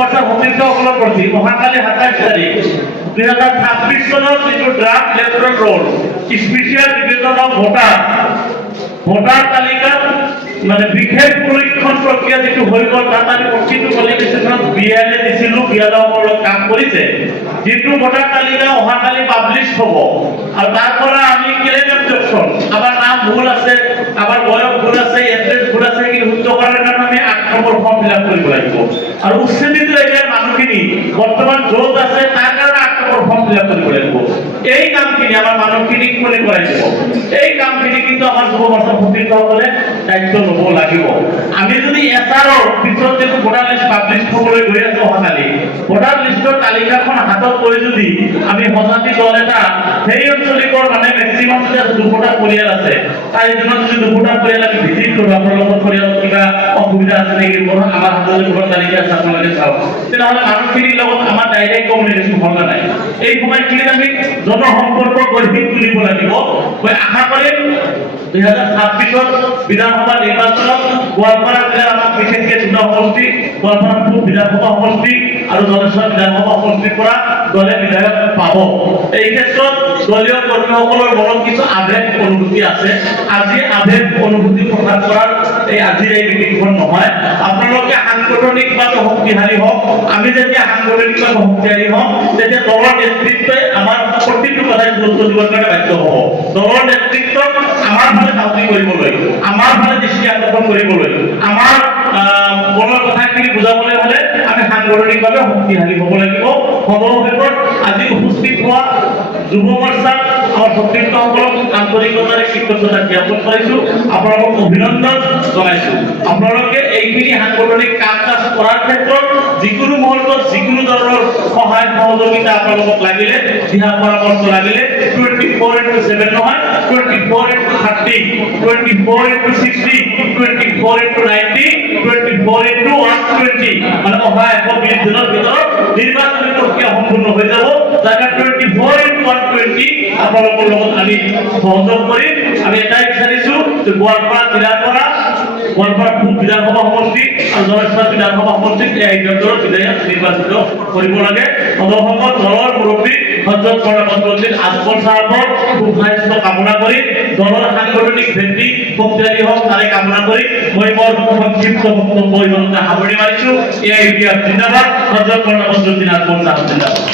যুৱমৰ্চাৰ সতীৰ্থসকলৰ প্ৰতি অহাকালি 27 তাৰিখ 2026 চনৰ যিটো draft electoral roll special division of voter তালিকাত মানে বিশেষ পৰীক্ষণ প্ৰক্ৰিয়া যিটো হৈ গ'ল তাত আমি প্ৰতিটো কোৱালিফিকেশ্যনত বিএলএ দিছিলোঁ, বিএলএসকলৰ কাম কৰিছে। যিটো ভোটাৰ তালিকা অহাকালি পাব্লিছ হ'ব আৰু তাৰ পৰা আমি ক্লেইম অবজেকশ্যন, আমাৰ নাম ভুল আছে, আমাৰ বয়স ভুল আছে, এড্ৰেছ ভুল আছে, কিন্তু শুদ্ধ কৰাৰ কাৰণে আমি 8 নম্বৰ ফৰ্ম ফিল আপ কৰিব লাগিব। আৰু উচ্ছেদিত এৰিয়াৰ মানুহখিনি বৰ্তমান য'ত আছে তাৰ কাৰণে 8 নম্বৰ ফৰ্ম ফিল আপ কৰিব লাগিব। এই কামখিনি আমাৰ মানুহখিনিক কোনে কৰাই দিব? এই কামখিনি কিন্তু আমাৰ যুৱ মৰ্চাৰ সতীৰ্থসকলে দায়িত্ব ল'ব লাগিব। আমি যদি এছআৰৰ পিছত যিটো ভোটাৰ লিষ্ট পাব্লিছ হ'বলৈ গৈ আছে অহাকালি, ভোটাৰ লিষ্টৰ তালিকাখন হাতত লৈ যদি আমি সজাতি দল এটা সেই অঞ্চলিকৰ মানে মেক্সিমাম যদি 200টা পৰিয়াল আছে, তাৰ এজনত যদি 200টা পৰিয়াল আমি ভিজিট কৰোঁ, আপোনালোকৰ পৰিয়ালত কিবা অসুবিধা আছে নেকি, আমাৰ হাতত ভোটাৰ তালিকা আছে আপোনালোকে চাওক, তেনেহ'লে মানুহখিনিৰ লগত আমাৰ ডাইৰেক্ট কমিউনিকেশ্যন হোৱা নাই। এই সময়খিনিত আমি জনসম্পৰ্ক গঢ়ি তুলিব লাগিব। মই আশা কৰিম 2026 বিধানসভা নিৰ্বাচনত গোৱালপাৰা জিলাৰ আমাৰ বিশেষকৈ দুটা সমষ্টি, গোৱালপাৰা পূব বিধানসভা সমষ্টি আৰু জলেশ্বৰ বিধানসভা সমষ্টিৰ পৰা দলে বিধায়ক পাব। এই ক্ষেত্ৰত দলীয় কৰ্মীসকলৰ মনত কিছু আৱেগ অনুভূতি আছে। আজি আৱেগ অনুভূতি প্ৰকাশ কৰাৰ আজিৰ এই মিটিংখন নহয়। আপোনালোকে সাংগঠনিকভাৱে শক্তিশালী হওক। আমি যেতিয়া সাংগঠনিকভাৱে শক্তিশালী হওঁ তেতিয়া দলৰ নেতৃত্বই আমাৰ প্ৰতিটো কথাই গুৰুত্ব দিবৰ কাৰণে বাধ্য হ'ব। দলৰ নেতৃত্বক আমাৰ ফালে ধাউতি কৰিবলৈ, আমাৰ ফালে দৃষ্টি আকৰ্ষণ কৰিবলৈ, আমাৰ মনৰ কথাখিনি বুজাবলৈ হ'লে আমি সাংগঠনিকভাৱে শক্তিশালী হ'ব লাগিব। সৰ্বশেষত আজি উপস্থিত হোৱা যুৱ মৰ্চাৰ আমাৰ সতীৰ্থসকলক আন্তৰিকতাৰে কৃতজ্ঞতা জ্ঞাপন কৰিছোঁ, আপোনালোকক অভিনন্দন জনাইছোঁ। আপোনালোকে এইখিনি সাংগঠনিক কাম কাজ কৰাৰ ক্ষেত্ৰত যিকোনো মুহূৰ্তত যিকোনো ধৰণৰ সহায় সহযোগিতা আপোনালোকক লাগিলে, দিহা পৰামৰ্শ লাগিলে 24/7 নহয়, 24/30, 24/60, 24/90, 24/120 মানে অহা 120 দিনৰ ভিতৰত নিৰ্বাচনী প্ৰক্ৰিয়া সম্পূৰ্ণ হৈ যাব। যাতে 24/120 আপোনালোকৰ লগত আমি সহযোগ কৰিম। আমি এটাই বিচাৰিছোঁ যে গোৱালপাৰা জিলাৰ পৰা গোৱালপাৰা পূব বিধানসভা সমষ্টি আৰু জলেশ্বৰ বিধানসভা সমষ্টিত এই আইনখনৰ বিধায়ক নিৰ্বাচিত কৰিব লাগে। সদস্যসকল দলৰ মুৰব্বী হযৰত প্ৰণৱ আজমল সাহেবৰ সুস্বাস্থ্য কামনা কৰি দলৰ সাংগঠনিক ভিত্তি শক্তিশালী হওক তাৰে কামনা কৰি মই মোৰ সংক্ষিপ্ত বক্তব্য ইমানতে সামৰণি মাৰিছোঁ। এআইবিএফ জিন্দাবাদ, হযৰত প্ৰণৱ আজমল সাহেব জিন্দাবাদ।